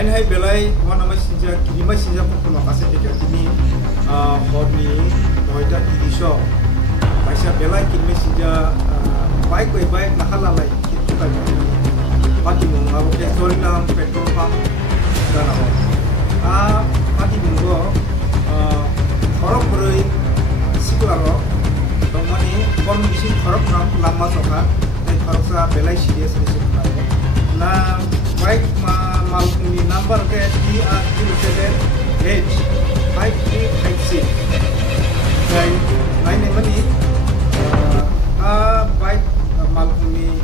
Hai belai wana masih kirima sinja pun makasih tiga kini horni noida tirisho masih belai kirima sinja baik nahalalai kita tadi pagi mungkin petrol nam petrol pump dan apa pagi mungkin korok beri sikularo tomani kondisi korok nam lama soka dan korok sa belai serius sikularo na baik malpuni number ke TR07H5356 dan lain ini baik malpuni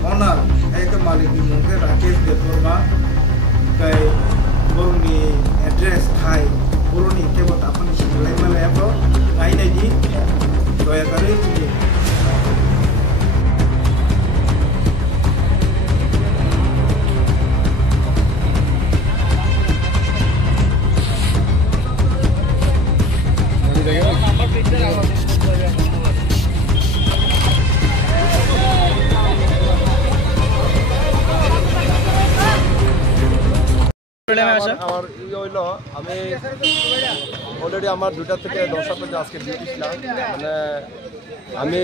owner ke malik di mungkin Rakesh Devorma kai boroni address thai boroni ke buat apa nih sih lain apa lain ini daya kali ini already আমার 2টা থেকে 10টা পর্যন্ত আজকে duty ছিলাম মানে আমি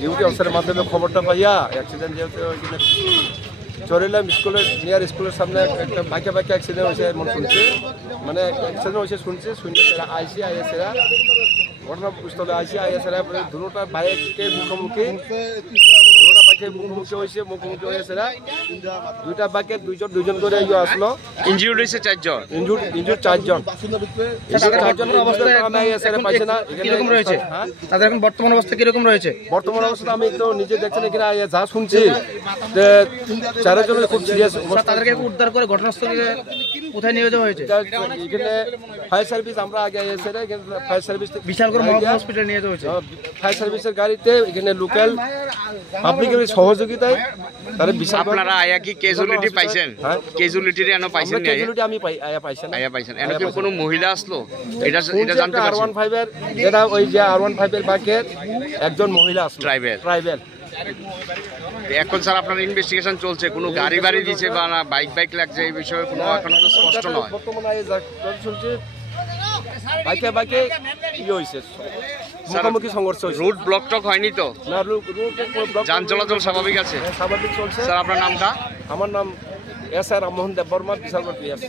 duty অফিসারের মাধ্যমে খবরটা পাইয়া অ্যাক্সিডেন্ট যেহেতু ওইখানে চরিলাম স্কুলের নিয়ার স্কুলের সামনে একটা বাইকে অ্যাক্সিডেন্ট হয়েছে এমন শুনছি মানে অ্যাক্সিডেন্ট হয়েছে শুনছি এরা আইএসএরা ঘটনাস্থলে আইএসএরা দুটোটা বাইকের মুখোমুখি মুখোমুখি হয়েছে দুইটা বাইকের দুইজন করে আসলো ইনজুর্ড হয়েছে 4 জন ইনজুর্ড 4 জন চারজনের অবস্থা পাইছে না কিরকম রয়েছে তাদের এখন বর্তমান অবস্থা কিরকম রয়েছে বর্তমান অবস্থা আমি তো নিজে দেখছি না কিনা যা শুনছি যে 4 জনের খুব সিরিয়াস অবস্থা তাদেরকে উদ্ধার করে ঘটনাস্থলে কোথায় নিয়ে যাওয়া হয়েছে এখানে ফায়ার সার্ভিস আমরা আগে এসে ফায়ার সার্ভিস বিশালগড় মহকুমা হসপিটালে নিয়ে যাওয়া হয়েছে ফায়ার সার্ভিসের গাড়িতে এখানে লোকাল পাবলিকের সহযোগিতায় তারা বিশাল আপনারা আয়া কি ক্যাজুয়ালিটি পাইছেন ক্যাজুয়ালিটির এনো পাইছেন না ক্যাজুয়ালিটি আমি আয়া পাইছেন এনো কি কোনো মহিলা আসলো এটা জানতে পারছেন R15 এর যেটা ওই যে R15 এর বাইকের একজন মহিলা আসলো ট্রাইবেল এখন স্যার আপনার ইনভেস্টিগেশন চলছে কোনো গাড়ি দিয়েছে বা না বাইক লাগছে এই বিষয়ে কোনো এখনো তো স্পষ্ট নয় বর্তমানে চলছে বাইকে কি হইছে মুখোমুখি সংঘর্ষ হইছে রুট ব্লক হয়নি তো না রুট যান চলাচল স্বাভাবিক আছে স্বাভাবিক চলছে স্যার আপনার নামটা আমার নাম এস আর রামমোহন দেববর্মা বিশালগড় পিএস